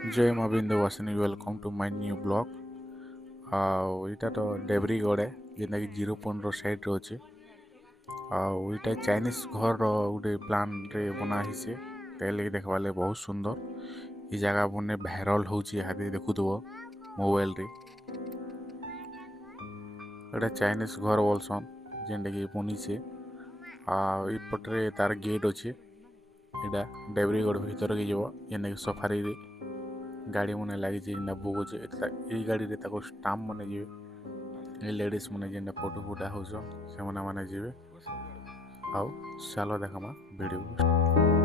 जय माँ Vindhyavasini welcome to my new blog. आईटा तो डेब्रीगढ़ जेनटा कि 0.ର ସାଇଡ଼୍ରେ ଅଛି। आईटा चाइनीज घर गोटे प्लान रे बना हिसे तेल देखवा ले बहुत सुंदर। ये जगह बने भाइराल होची हादे देखुथबो मोबाइल रे। एटा चाइनीज घर बोलसन जेनटा कि बनिছে। ई पटरे तार गेट अछि। एटा डेब्रीगढ़ भीतर के जब जेनटा कि सफारी रे गाड़ी मन लगी बुझे ये गाड़ी रे ताको स्टाम्प मन जी लेडीज मन जेन फोटो फुटा हो से मैंने जी आओ चलो देखा वीडियो।